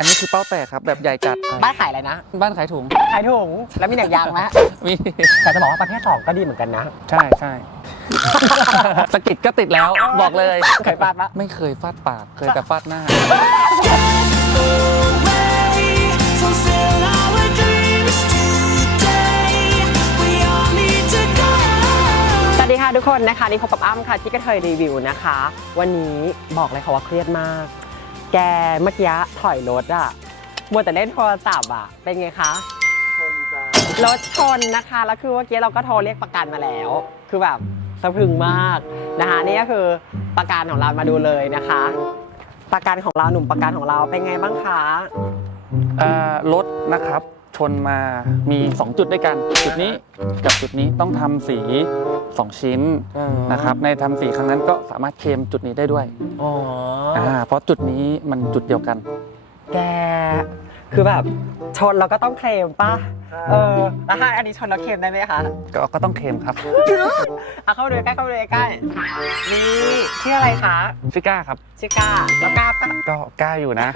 อันนี้คือเป้าแตกครับแบบใหญ่จัดบ้านขายอะไรนะ บ้านขายถุง ขายถุงแล้วมีหนังยางไหมมีแต่จะบอกว่าประเภทสองก็ดีเหมือนกันนะ ใช่ใช่สะกิดก็ติดแล้วบอกเลยเคยฟาดปะไม่เคยฟาดปากเคยแต่ฟาดหน้า Fulfill our dreams today. We all need to go. สวัสดีค่ะทุกคนนะคะนี่พบกับอ้ำค่ะที่กระเทยรีวิวนะคะ วันนี้บอกเลยค่ะว่าเครียดมาก แกเมื่อกี้ถอยรถอะมัวแต่เล่นโทรศัพท์อะเป็นไงคะรถชนนะคะ แล้วคือเมื่อกี้เราก็โทรเรียกประกันมาแล้ว คือแบบสะพรึงมากนะคะนี่ก็คือประกันของเรามาดูเลยนะคะ ประกันของเราหนุ่มประกันของเราเป็นไงบ้างคะเอ่อรถนะครับ ชนมามี 2 จุดด้วยกัน จุดนี้กับจุดนี้ต้องทำสี 2 ชิ้นนะครับในทำสีครั้งนั้นก็สามารถเคลมจุดนี้ได้ด้วยอ๋อออ่าเพราะจุดนี้มันจุดเดียวกัน แก คือแบบชนเราก็ต้องเคลมป่ะ เออแล้วถ้าอันนี้ชนแล้วเคลมได้ไหมคะ ก็ก็ต้องเคลมครับเอาเข้ามาดูใกล้เข้ามาดูใกล้นี่ชื่ออะไรคะชิก้าครับ ชื่อก้าแล้วก้าปะ ก็กล้าอยู่นะ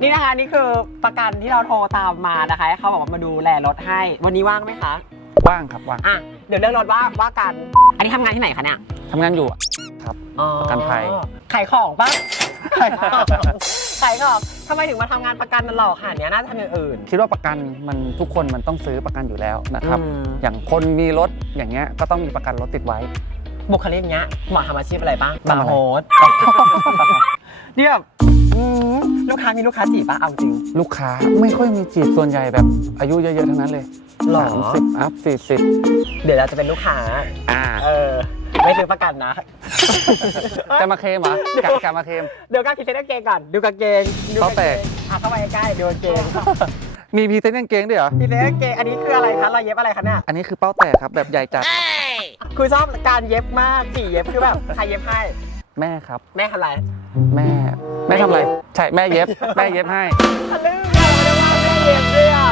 นี่นะคะนี่คือประกันที่เราโทรตามมานะคะให้เขาบอกว่ามาดูแลรถให้ วันนี้ว่างไหมคะ ว่างครับว่าง อะ เดี๋ยวเรื่องรถว่าว่ากัน อันนี้ทำงานที่ไหนคะเนี่ยทำงานอยู่ครับอ๋อประกันภัย ขายของปะขายของขายของทำไมถึงมาทำงานประกันมันหลอกขนาดเนี้ยน่าจะทำอย่างอื่น คิดว่าประกันมันทุกคนมันต้องซื้อประกันอยู่แล้วนะครับ อืม อย่างคนมีรถอย่างเงี้ยก็ต้องมีประกันรถติดไว้ บุคลิกเนี้ยหมอทำอาชีพอะไรบ้างทำอะไร บาร์โฮส เนี่ยบ อืมลูกค้ามีลูกค้าจีบปะเอาจริง ลูกค้าไม่ค่อยมีจีบส่วนใหญ่แบบอายุเยอะๆทั้งนั้นเลยหรอ สามสิบอัพสี่สิบเดี๋ยวเราจะเป็นลูกค้า อ่า เออ ไม่ซื้อประกันนะ จะมาเคลมเหรอกะกะมาเคลม เดี๋ยวการพรีเซนต์กางเกงก่อน ดูกางเกงดูเขาแตกอะเข้าไปใกล้ๆดูกางเกงมีพรีเซนต์กางเกงด้วยเหรอ พรีเซนต์กางเกงอันนี้คืออะไรคะรอยเย็บอะไรคะเนี่ยอันนี้คือเป้าแตกครับแบบใหญ่จัด คือชอบการเย็บมากสีเย็บคือแบบใครเย็บให้ แม่ครับ แม่ทำอะไรแม่ แม่ทำอะไรใช่แม่เย็บ แม่เย็บให้ ทะลึ่งอะเราไม่ได้ว่าแม่เย็บด้วยอะ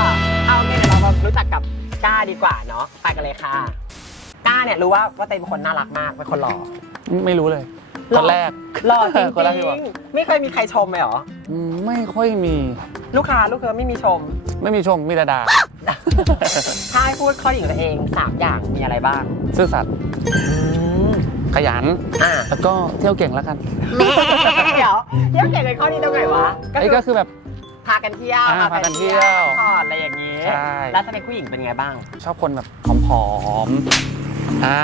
เอางี้เดี๋ยวเรามารู้จักกับก้าดีกว่าเนาะไปกันเลยค่ะก้าเนี่ยรู้ว่าว่าเต้เป็นคนน่ารักมากเป็นคนหล่อ ไม่รู้เลยหล่คอนแรกหล่อจริงคนแรกที่บอกๆไม่เคยมีใครชมเลยเหรออืมไม่ค่อยมี ลูกค้าลูกค้าไม่มีชม ไม่มีชมมีแต่ด่าถ้าให้พูดข้อดีของตัวเองสามอย่างมีอะไรบ้าง ซื่อสัตย์ ขยัน อ่าแล้วก็เที่ยวเก่งแล้วกันเดี๋ยวเที่ยวเก่งเป็นข้อดีตรงไหนวะไอ้ก็คือแบบ พากันเที่ยวอ่าพากันเที่ยวพักผ่อนอะไรอย่างนี้ใช่ แล้วสเปคผู้หญิงเป็นไงบ้าง ชอบคนแบบผอมๆอ่า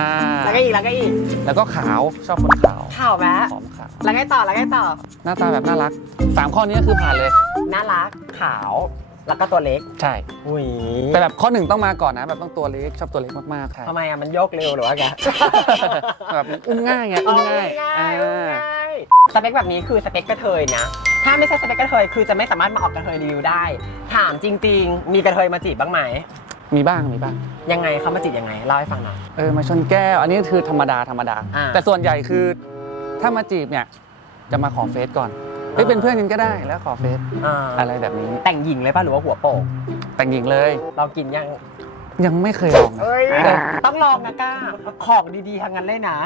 แล้วก็อีกแล้วก็อีกแล้วก็ขาวชอบคนขาวข่าวไหมผอมขาวแล้วไงต่อแล้วไงต่อหน้าตาแบบน่ารักสามข้อนี้ก็คือผ่านเลย น่ารักขาว แล้วก็ตัวเล็กใช่ อุ้ยแต่แบบข้อหนึ่งต้องมาก่อนนะแบบต้องตัวเล็กชอบตัวเล็กมากๆใช่ทำไมอะมันโยกเร็วหรือว่าไงแบบอุ้มง่ายไงอุ้มง่ายอ๋ออ่อุ้มาง่ายสเปคแบบนี้คือสเปคกระเทยนะ ถ้าไม่ใช่สเปคกระเทยคือจะไม่สามารถมาออกกระเทยรีวิวได้ ถามจริง ๆ มีกระเทยมาจีบบ้างไหม มีบ้างมีบ้าง ยังไงเขามาจีบยังไงเล่าให้ฟังหน่อย เออมาชนแก้ว อันนี้คือธรรมดาธรรมดาอ่าแต่ส่วนใหญ่คือถ้ามาจีบเนี่ยจะมาขอเฟซก่อน เฮ้ยอ่าเป็นเพื่อนกันก็ได้แล้วขอเฟซอ่าอะไรแบบนี้ แต่งหญิงเลยป่ะหรือว่าหัวโปก แต่งหญิงเลย เรากินยังยังไม่เคยลองนะเอ้ยต้องลองนะก้า ของดีๆทางนั้นเลยนะ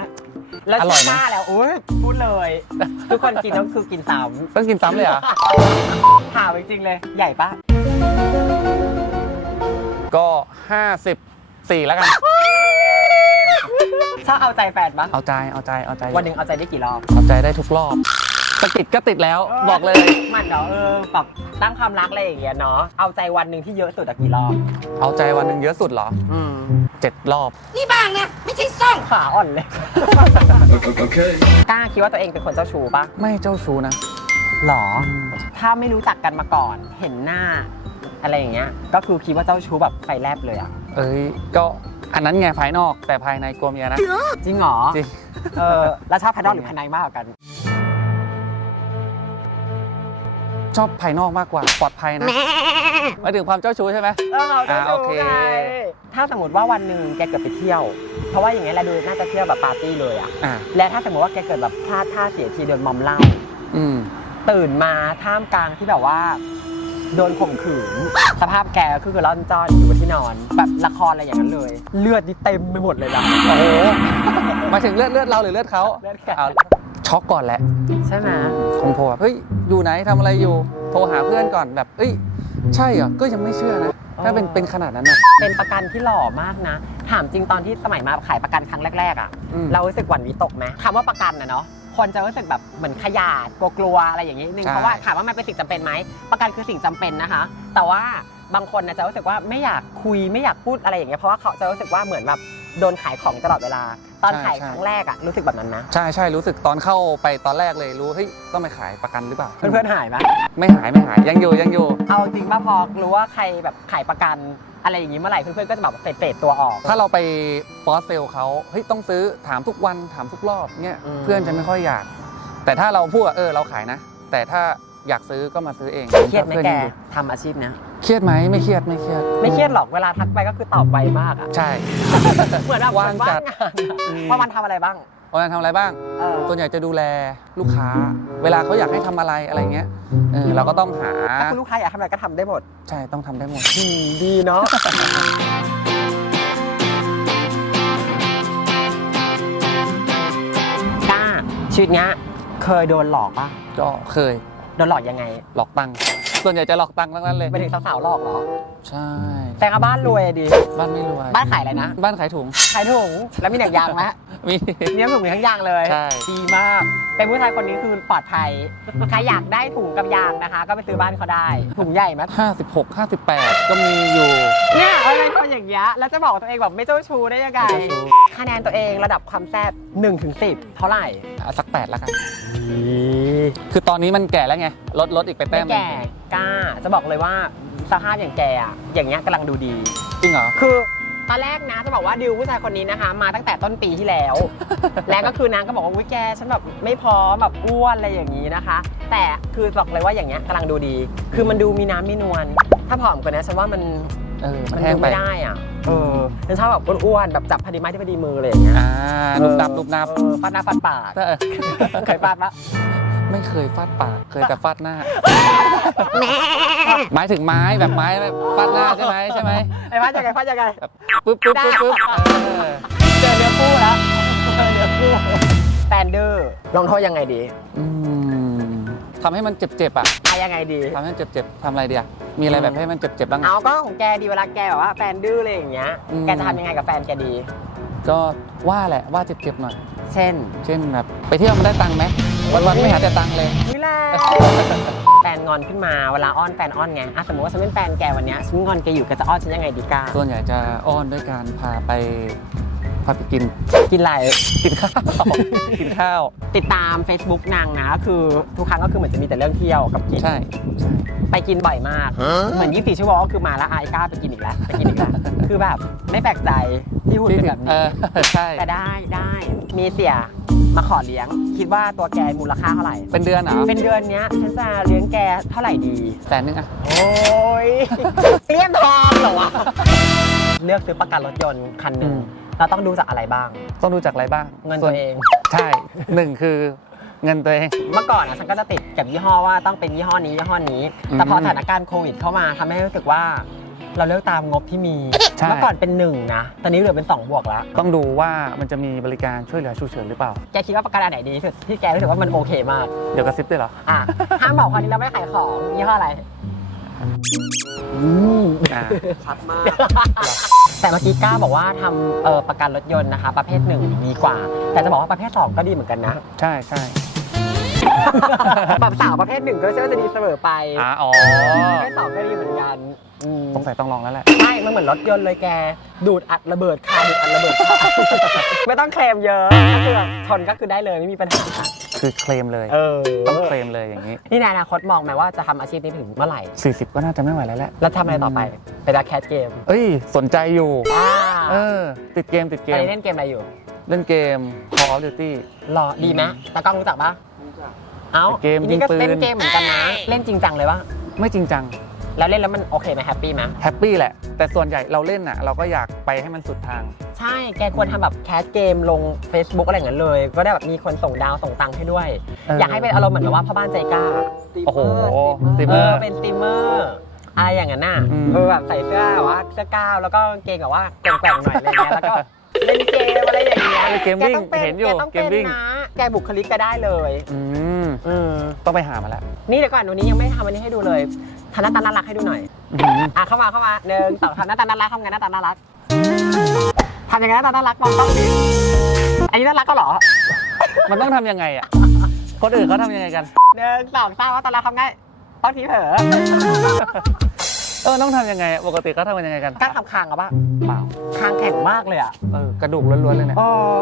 แล้วอร่อยไหมชิมมาแล้วอุ้ยพูดเลย ทุกคนกินต้องคือกินซ้ต้องกินซ้ำเลยเหรอะำถามจริงๆเลย ใหญ่ปะก็ 54 แล้วกัน ชอบเอาใจแฟนปะเอาใจเอาใจเอาใจวันหนึ่งเอาใจได้กี่รอบ เอาใจได้ทุกรอบ สะกิดก็ติดแล้วบอกเลยมันเนาะเออแบบตั้งความรักอะไรอย่างเงี้ยเนาะเอาใจวันหนึ่งที่เยอะสุดอะกี่รอบเอาใจวันหนึ่งเยอะสุดเหรออืมเจ็ดรอบขาอ่อนเลย Okay. กล้าคิดว่าตัวเองเป็นคนเจ้าชู้ปะไม่เจ้าชู้นะ หรอ ถ้าไม่รู้จักกันมาก่อนเห็นหน้า อะไรอย่างเงี้ย ก็คือคิดว่าเจ้าชู้แบบไฟแลบเลยอะเอ้ยก็อันนั้นไงภายนอกแต่ภายในกลัวเมียนะ จริงเหรอจริง เออแล้วชอบภายนอกหรือภายในมากกว่ากัน ชอบภายนอกมากกว่าปลอดภัยนะหมายถึงความเจ้าชู้ใช่ไหม เออเราเจ้าอ่าโอชู้เค ไงถ้าสมมติว่าวันหนึ่งแกเกิดไปเที่ยว เพราะว่าอย่างเงี้ยเราดูน่าจะเที่ยวแบบปาร์ตี้เลยอะอ่าและถ้าสมมติว่าแกเกิดแบบพลาดท่าเสียทีโดนมอมเหล้าอืมตื่นมาท่ามกลางที่แบบว่า โดนข่มขืน สภาพแกก็คือร่อนจ้อนอยู่บนที่นอน แบบละครอะไรอย่างนั้นเลย เลือดนี่เต็มไปหมดเลยนะโอ้โห หมายถึงเลือดเลือดเราหรือเลือดเขาเลือดแก เอา ชช็อกก่อนแหละ ใช่ไหมคงโทรแบบเฮ้ยอยู่ไหนทำอะไรอยู่ โทรหาเพื่อนก่อนแบบเอ้ย ใช่เหรอก็ยังไม่เชื่อนะ ถ้าเป็นเป็นขนาดนั้นนะเป็นประกันที่หล่อมากนะ ถามจริงตอนที่สมัยมาขายประกันครั้งแรก ๆ อะอืมเรารู้สึกหวั่นวิตกไหมคำว่าประกันนะเนาะคนจะรู้สึกแบบเหมือนขยาดกลัวๆอะไรอย่างนี้นิดนึงใช่เพราะว่าถามว่ามันเป็นสิ่งจำเป็นไหมประกันคือสิ่งจำเป็นนะคะ แต่ว่า บางคนนะจะรู้สึกว่าไม่อยากคุยไม่อยากพูดอะไรอย่างเงี้ยเพราะว่าเขาจะรู้สึกว่าเหมือนแบบโดนขายของตลอดเวลา ตอนขายครั้งแรกอะรู้สึกแบบนั้นนะใช่ใช่รู้สึกตอนเข้าไปตอนแรกเลยรู้เฮ้ยต้องไปขายประกันหรือเปล่าเพื่อนๆหายไหมไม่หายไม่หายยังอยู่ยังอยู่ เอาจริงป่ะพอรู้ว่าใครแบบขายประกันอะไรอย่างงี้เมื่อไหร่เพื่อนๆก็จะแบบเฟดๆตัวออก ถ้าเราไปฟอสเซลเขาเฮ้ยต้องซื้อถามทุกวันถามทุกรอบเนี่ยอืม เพื่อนจะไม่ค่อยอยาก แต่ถ้าเราพูดว่าเออเราขายนะ แต่ถ้าอยากซื้อก็มาซื้อเองเครียดไหมพื่อนแกยังอยู่ทำอาชีพเนี้ย เครียดไหมไม่เครียดไม่เครียด ไม่เครียดหรอกเวลาทักไปก็คือตอบไวมากอะใช่ เหมือนแบบว่างจัดว่างงานอะว่ามันทำอะไรบ้างวันนั้นทำอะไรบ้าง เออส่วนใหญ่จะดูแลลูกค้า เวลาเขาอยากให้ทำอะไรอะไรเงี้ยเออเราก็ต้องหาถ้าคุณลูกค้าอยากทำอะไรก็ทำได้หมดใช่ต้องทำได้หมด อืมดีเนาะกล้าชีวิตเนี้ยเคยโดนหลอกปะก็เคยโดนหลอกยังไง หลอกตังค์ ส่วนใหญ่จะหลอกตังค์ทั้งนั้นเลย ไปถึงสาวๆหลอกเหรอใช่ แฟนกับบ้านรวยอะดี บ้านไม่รวย บ้านขายอะไรนะ บ้านขายถุง ขายถุงแล้วมีหนังยางไหม มีมีน้ำถุงมีทั้งยางเลยใช่ ดีมาก เป็นผู้ชายคนนี้คือปลอดภัย ใครอยากได้ถุงกับยางนะคะ ก็ไปซื้อบ้านเขาได้ ถุงใหญ่ไหมห้าสิบหกห้าสิบแปดก็มีอยู่ เนี่ยอะไรคนอย่างเงี้ยแล้วจะบอกตัวเองแบบไม่เจ้าชู้ได้ยังไง ไม่เจ้าชู้ คะแนนตัวเองระดับความแซ่บ1ถึง10 เท่าไหร่ อะสักแปดแล้วกัน คือตอนนี้มันแก่แล้วไง ลดลดอีกไปแต้ไม่มหนึ่งแก่กล้า จะบอกเลยว่าสภาพอย่างแกอะอย่างเงี้ยกำลังดูดี จริงเหรอ คือ ตอนแรกนะจะบอกว่าดิวผู้ชายคนนี้นะคะ มาตั้งแต่ต้นปีที่แล้ว และก็คือนางก็บอกว่าวิแกฉันแบบไม่พร้อมแบบอ้วนอะไรอย่างนี้นะคะ แต่คือบอกเลยว่าอย่างเงี้ยกำลังดูดี คือมันดูมีน้ำมีนวลถ้าผอมกว่านี้ฉันว่ามันเออมัมันนแห้งดูไปไม่ได้อะเออฉันชอบแบบอ้วนๆแบบจับพอดีไม้ที่พอดีมือเลยอย่างเงี้ยอ่านุบนับนุบนับเออฟาดหน้าฟาดปาก เออ เคยฟาดปะ ไม่เคยฟาดปากเคยแต่ฟาดหน้าหมายถึงไม้แบบไม้แบบฟาดหน้าใช่ไหมใช่ไหมไอ้ฟาดยังไงฟาดยังไงแบบปึ๊บปึ๊บปึ๊บปึ๊บเออเจอเนื้อคู่แล้วเจอเนื้อคู่แฟนดื้อลงโทษยังไงดีอืมทำให้มันเจ็บๆอะอะยังไงดี ทำให้มันเจ็บๆทำอะไรเดียมีอะไรแบบให้มันเจ็บๆบ้างอะ เอาก็ของแกดีเวลาแกแบบว่าแฟนดื้ออะไรอย่างเงี้ย อืม แกจะทำยังไงกับแฟนแกดี ก็ว่าแหละว่าเจ็บๆหน่อย เช่น เช่นแบบไปเที่ยวมันได้ตังค์ไหม วันๆไม่หาแต่ตังค์เลยนี่แหละแฟนงอนขึ้นมาเวลาอ้อนแฟนอ้อนไงอะสมมติว่าฉันเป็นแฟนแกวันเนี้ยฉันงอนแกอยู่แกจะอ้อนฉันยังไงดีกาส่วนใหญ่จะอ้อนด้วยการพาไปพาไปกิน กินอะไรกินข้าว กินข้าว ติดตาม Facebook นางนะคือทุกครั้งก็คือเหมือนจะมีแต่เรื่องเที่ยวกับกินใช่ใช่ ไปกินบ่อยมากเหมือน24ชั่วโมงก็คือมาแล้วอายกล้าไปกินอีกแล้วไปกินอีกแล้วคือแบบไม่แปลกใจที่หุ่นเป็นแบบเอนี้อใช่ แต่ได้ได้ มีเสียมาขอเลี้ยง คิดว่าตัวแกมูลค่าเท่าไหร่ เป็นเดือนเหรอเป็นเดือนเนี้ยฉันจะเลี้ยงแกเท่าไหร่ดี แสนนึงอะโอ้ยเลี่ยมทองเหรอวะเลือกซื้อประกันรถยนต์คันหนึ่งเราต้องดูจากอะไรบ้าง ต้องดูจากอะไรบ้าง เงินส่ตัวเอง ใช่หนึ่งคือเงินตัวเอง เมื่อก่อนอะฉันก็จะติดกับยี่ห้อว่าต้องเป็นยี่ห้อนี้ยี่ห้อนี้ แต่พออืมสถานการณ์โควิดเข้ามาทำให้รู้สึกว่า เราเลือกตามงบที่มีใช่ เมื่อก่อนเป็นหนึ่งนะ ตอนนี้เหลือเป็นสองบวกแล้วต้องดูว่ามันจะมีบริการช่วยเหลือฉุกเฉินหรือเปล่า แกคิดว่าประกันอันไหนดีที่สุดที่แกรู้สึกว่ามันโอเคมากเดี๋ยวกระซิบด้วยเหรออะ ห้ามบอกคนนี้เราไม่ขายของยี่ห้ออะไร อ่า ชัดมาก แต่เมื่อกี้ก้าบอกว่าทำเอ่อประกันรถยนต์นะคะ ประเภทหนึ่งดีกว่า แต่จะบอกว่าประเภทสองก็ดีเหมือนกันนะ ใช่ใช่ แบบสาวประเภทหนึ่งก็เชื่อว่าจะดีเสมอไปอ่าอ๋อประเภทสองก็ดีเหมือนกันอืมสงสัยต้องลองแล้วแหละ ใช่มันเหมือนรถยนต์เลยแก ดูดอัดระเบิดคาดูดอัดระเบิดคาไม่ต้องเคลมเยอะก็คือแบบชนก็คือได้เลยไม่มีปัญหาคือเคลมเลย เออต้องเคลมเลยอย่างนี้ นี่ในอนาคตมองไหมว่าจะทำอาชีพนี้ถึงเมื่อไหร่ 40 ก็น่าจะไม่ไหวแล้วแหละ แล้วทำอะไรต่อไปเป็นนักแคสเกมเอ้ย สนใจอยู่ อ่าเออ ติดเกมติดเกตอนม นี้เล่นเกมอะไรอยู่ เล่นเกม Call of Duty รอดีไหมตากล้องรู้จักปะ เอ้าเกมทีนี้ก็ยิงปืน เล่นเกมเหมือนกันนะ เล่นจริงจังเลยปะไม่จริงจังแล้วเล่นแล้วมันโอเคไหมแฮปปี้ไหมแฮปปี้แหละ แต่ส่วนใหญ่เราเล่นอะ เราก็อยากไปให้มันสุดทาง ใช่ แกควรทำแบบแคสเกมลง Facebook อะไรอย่างนั้นเลย ก็ได้แบบมีคนส่งดาวส่งตังค์ให้ด้วย เอออยากให้เป็นอารมณ์เหมือนแบบว่าพ่อบ้านใจกล้า โอ้โหสตรีมเอเมออร์เป็นสตรีมเมอร์อะไรอย่างนั้นน่ะอืม เออแบบใส่เสื้อแบบว่าเสื้อกาวแล้วก็กางเกงแบบว่าแกว่งๆหน่อยอะไรเงี้ยแล้วก็เล่นเกมอะไรอย่างเงี้ยเกมวิ่งแต้องป็เห็นอยู่แกต้องเกมวิ่งป็นนะแกบุคลิกแกได้เลย อืม อืมต้องไปหามาแล้วนี่เดี๋ยวก่อนวันนี้ยังไม่ทำอันนี้ให้ดูเลยทำหน้าตาน่ารักให้ดูหน่อยอื้อหืออะเข้ามาเข้ามาหนึ่งสองทำหน้าตาน่ารักทำไงหน้าตาน่ารักทำยังไงหน้าตาน่ารักมองต้องดิอันนี้น่ารักก็เหรอ มันต้องทำยังไงอะคนอื่นเขาทำยังไงกันหนึ่งสองสามว่าตอนเราทำไงต้องทีเผลอเออต้องทำยังไงอะปกติเขาทำกันยังไงกันกล้าทำคางอะปะเปล่าคางแข็งมากเลยอะเออกระดูกล้วนๆเลยเนี่ยเออ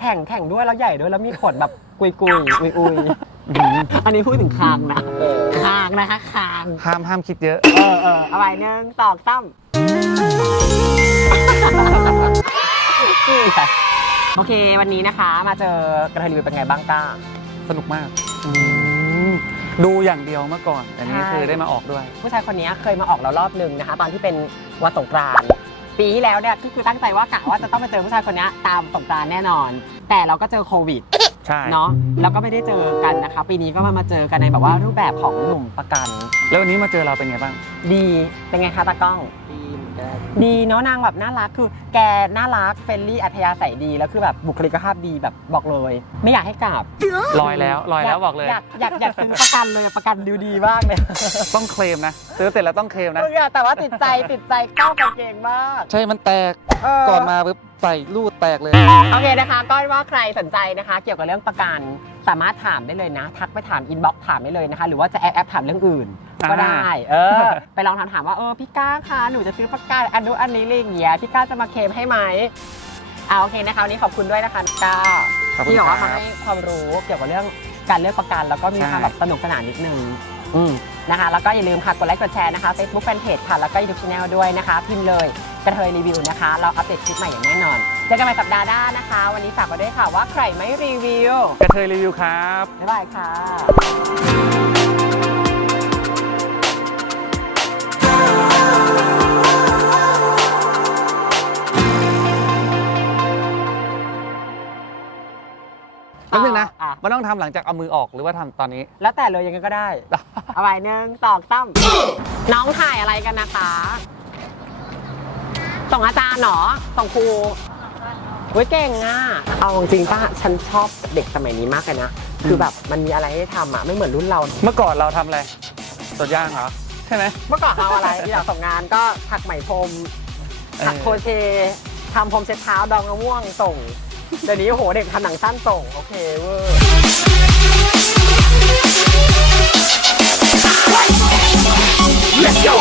แข็งแข็งด้วยแล้วใหญ่ด้วยแล้วมีขนแบบกุยกุยอุยอุย อื้อหืออันนี้พูดถึงคางนะ คางนะคะคาง ห้ามห้ามคิดเยอะ เออเออเอาไปหนึ่งสองสามนี่ไงโอเค วันนี้นะคะ มาเจอกระเทยรีวิวเป็นไงบ้างก้า สนุกมาก ดูอย่างเดียวเมื่อก่อน แต่นี้ใช่คือได้มาออกด้วย ผู้ชายคนนี้เคยมาออกแล้วรอบหนึ่งนะคะ ตอนที่เป็นวันสงกรานต์ปีที่แล้วเนี่ยก็คือตั้งใจว่ากะว่าจะต้องมาเจอผู้ชายคนนี้ตามสงกรานต์แน่นอน แต่เราก็เจอโควิด ใช่ เนาะแล้วก็ไม่ได้เจอกันนะคะ ปีนี้ก็มามาเจอกันในแบบว่ารูปแบบของหนุ่มประกัน แล้ววันนี้มาเจอเราเป็นไงบ้าง ดีเป็นไงคะตากล้อง ดีเหมือนกันดีเนาะนางแบบน่ารักคือแกน่ารักเฟรนลี่อัธยาศัยดีแล้วคือแบบบุคลิกภาพดีแบบบอกเลย ไม่อยากให้กลับลอยแล้วลอยแล้วบอกเลยอยากอยากอยากซื้อประกันเลยประกันดูดีมากเลยต้องเคลมนะซื้อเสร็จแล้วต้องเคลมนะเออแต่ว่าติดใจติดใจเข้ากางเกงมาก ใช่มันแตกเออก่อนมาปุ๊บใส่รูดแตกเลยโอเคนะคะ ก็ว่าใครสนใจนะคะ เกี่ยวกับเรื่องประกัน สามารถถามได้เลยนะ ทักไปถามอินบ็อกซ์ถามได้เลยนะคะ หรือว่าจะแอปแอปถามเรื่องอื่น ก็ได้ เออ ไปลองถามถามว่า เออ พี่ก้าคะ หนูจะซื้อประกันอันนู้นอันนี้อะไรอย่างเงี้ย พี่ก้าจะมาเคลมให้ไหมเอาโอเคนะคะวันนี้ขอบคุณด้วยนะคะก้าขอบคุณที่บอกว่าครัมาบให้ความรู้เกี่ยวกับเรื่องการเลือกประกันแล้วก็มีความใช่แบบสนุกสนานนิดนึงอืมนะคะ แล้วก็อย่าลืมค่ะกดไลค์กดแชร์นะคะ Facebook Fanpage ค่ะแล้วก็ YouTube Channel ด้วยนะคะ พิมพ์เลย กระเทยรีวิวนะคะ เราอัปเดตคลิปใหม่อย่างแน่นอนเจอกันใหม่สัปดาห์หน้านะคะ วันนี้ฝากไว้ด้วยค่ะว่าใครไม่รีวิวกระเทยรีวิวครับ บ๊ายบายค่ะแป๊บนึงนะอ่มันต้องทำหลังจากเอามือออกหรือว่าทำตอนนี้ แล้วแต่เลยยังไงก็ได้ เอาไปหนึ่งสองสามน้องถ่ายอะไรกันนะคะ ส่งอาจารย์เหรอส่งครูเว้ยเก่งอะ เอาจริงๆป้าฉันชอบเด็กสมัยนี้มากเลยนะ คือแบบมันมีอะไรให้ทำอะไม่เหมือนรุ่นเรา เมื่อก่อนเราทำอะไรสดย่างเหรอ ใช่ไหมเมื่อก่อนเอาอะไรอยากส่งงานก็ถักไหมพรมเออถักโครเชต์ทำพรมเช็ดเท้าดองมะม่วงส่ง เดี๋ยวนี้โหเด็กทำหนังสั้นส่ง โอเคเวอร์ Let's go.